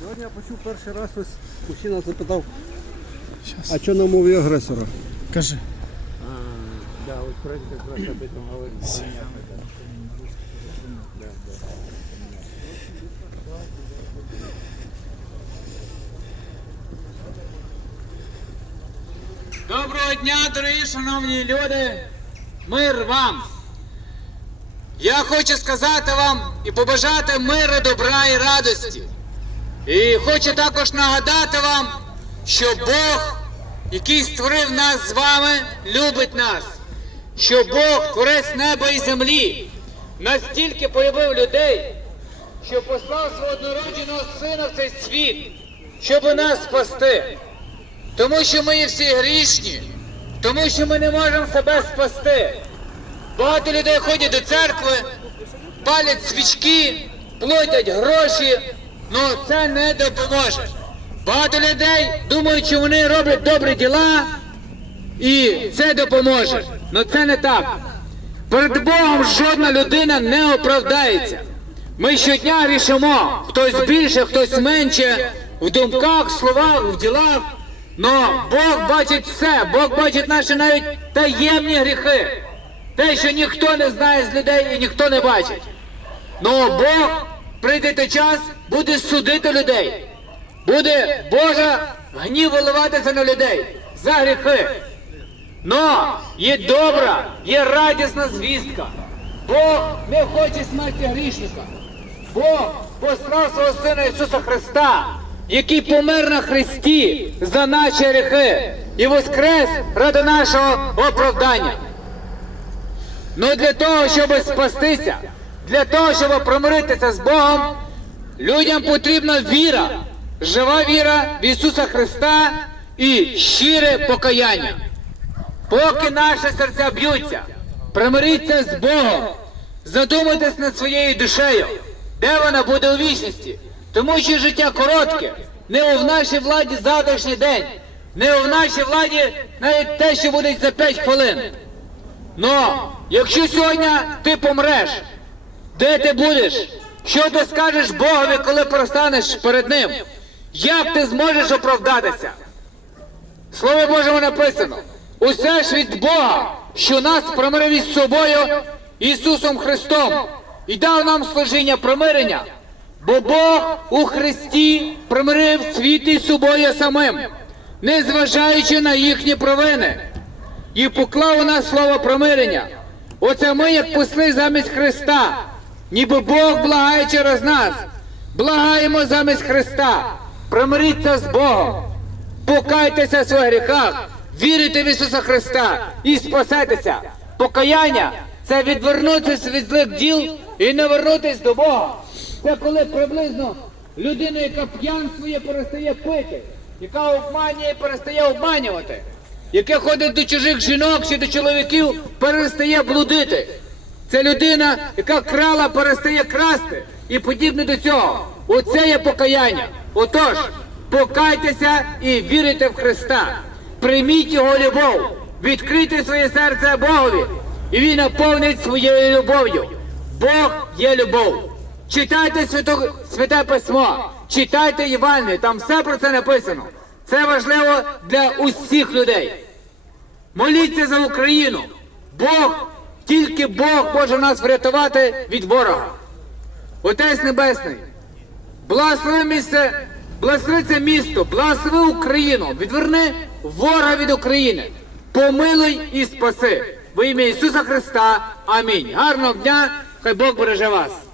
Сьогодні я почув перший раз ось мужчина запитав, а що на мові агресора? Кажи. Да, вот Фред как раз об этом говорит. Доброго дня, дорогі шановні люди! Мир вам! Я хочу сказати вам і побажати миру, добра і радості. І хочу також нагадати вам, що Бог, який створив нас з вами, любить нас. Що Бог, творець неба і землі, настільки полюбив людей, що послав свого однородженого сина в цей світ, щоб нас спасти. Тому що ми є всі грішні, тому що ми не можемо себе спасти. Багато людей ходять до церкви, палять свічки, платять гроші, але це не допоможе. Багато людей думають, що вони роблять добрі діла, і це допоможе. Але це не так. Перед Богом жодна людина не оправдається. Ми щодня грішимо, хтось більше, хтось менше, в думках, словах, в ділах. Но Бог бачить все, Бог бачить наші навіть таємні гріхи. Те, що ніхто не знає з людей і ніхто не бачить. Но Бог прийде той час, буде судити людей. Буде Божа гнів виливатися на людей за гріхи. Но є добра, є радісна звістка. Бог не хоче смерті грішника. Бог послав свого Сина Ісуса Христа, який помер на Христі за наші гріхи і воскрес ради нашого оправдання. Ну для того, щоб спастися, для того, щоб промиритися з Богом, людям потрібна віра, жива віра в Ісуса Христа і щире покаяння. Поки наші серця б'ються, примиріться з Богом, задумайтесь над своєю душею, де вона буде у вічності. Тому що життя коротке, не у нашій владі завтрашній день, не у нашій владі навіть те, що буде за 5 хвилин. Но якщо сьогодні ти помреш, де ти будеш? Що ти скажеш Богові, коли простанеш перед Ним? Як ти зможеш оправдатися? Слово Божому написано, усе ж від Бога, що нас промирив із собою Ісусом Христом і дав нам служіння примирення, бо Бог у Христі примирив світ із собою самим, незважаючи на їхні провини, і поклав у нас слово примирення. Оце ми, як посли замість Христа, ніби Бог благає через нас, благаємо замість Христа, примиріться з Богом. Покайтеся в своїх гріхах, вірите в Ісуса Христа і спасайтеся. Покаяння це відвернутися від злих діл і не вернутися до Бога. Це коли приблизно людина, яка п'янствує, перестає пити, яка обманює, перестає обманювати, яке ходить до чужих жінок чи до чоловіків, перестає блудити. Це людина, яка крала, перестає красти і подібне до цього. Оце є покаяння. Отож, покайтеся і вірите в Христа. Прийміть Його любов, відкрийте своє серце Богові, і Він наповнить своєю любов'ю. Бог є любов. Читайте свято, святе письмо, читайте Євангеліє, там все про це написано. Це важливо для усіх людей. Моліться за Україну. Бог, тільки Бог може нас врятувати від ворога. Отець Небесний, благослови місце, благослови це місто, благослови Україну, відверни ворога від України, помилуй і спаси. Во ім'я Ісуса Христа. Амінь. Гарного дня, хай Бог береже вас.